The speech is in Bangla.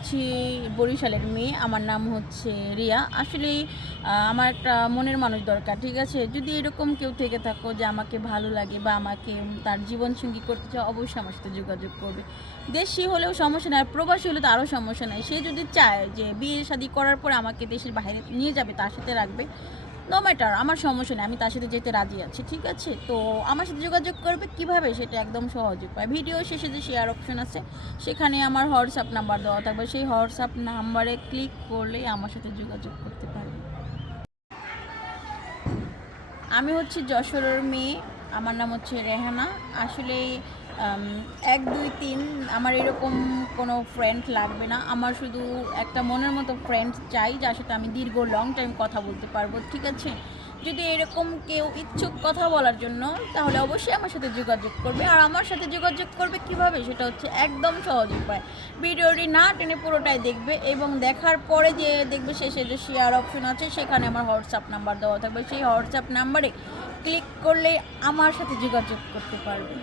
হচ্ছে বরিশালের মেয়ে। আমার নাম হচ্ছে রিয়া। আসলে আমার একটা মনের মানুষ দরকার, ঠিক আছে? যদি এরকম কেউ থেকে থাকো যে আমাকে ভালো লাগে বা আমাকে তার জীবনসঙ্গী করতে চাও, অবশ্যই আমার সাথে যোগাযোগ করবে। দেশি হলেও সমস্যা নাই, আর প্রবাসী হলে তো আরও সমস্যা নাই। সে যদি চায় যে বিয়ে শাদী করার পরে আমাকে দেশের বাইরে নিয়ে যাবে, তার সাথে রাখবে, নো ম্যাটার, আমার সমস্যা নেই, আমি তার সাথে যেতে রাজি আছি, ঠিক আছে? তো আমার সাথে যোগাযোগ করবে কিভাবে, সেটা একদম সহজ উপায়। ভিডিও শেষে যে শেয়ার অপশন আছে, সেখানে আমার হোয়াটসঅ্যাপ নাম্বার দেওয়া থাকবে, সেই হোয়াটসঅ্যাপ নাম্বারে ক্লিক করলেই আমার সাথে যোগাযোগ করতে পারবে। আমি হচ্ছে যশোরের মেয়ে, আমার নাম হচ্ছে রেহানা। আসলে ১ ২ ৩ আমার এরকম কোনো ফ্রেন্ড লাগবে না, আমার শুধু একটা মনের মতো ফ্রেন্ড চাই, যার সাথে আমি দীর্ঘ লং টাইম কথা বলতে পারবো, ঠিক আছে? যদি এরকম কেউ ইচ্ছুক কথা বলার জন্য, তাহলে অবশ্যই আমার সাথে যোগাযোগ করবে। আর আমার সাথে যোগাযোগ করবে কিভাবে, সেটা হচ্ছে একদম সহজ উপায়। ভিডিওটি না টেনে পুরোটাই দেখবে, এবং দেখার পরে যে দেখবে শেষে যে শেয়ার অপশন আছে, সেখানে আমার হোয়াটসঅ্যাপ নাম্বার দেওয়া থাকবে, সেই হোয়াটসঅ্যাপ নাম্বারে ক্লিক করলে আমার সাথে যোগাযোগ করতে পারবে।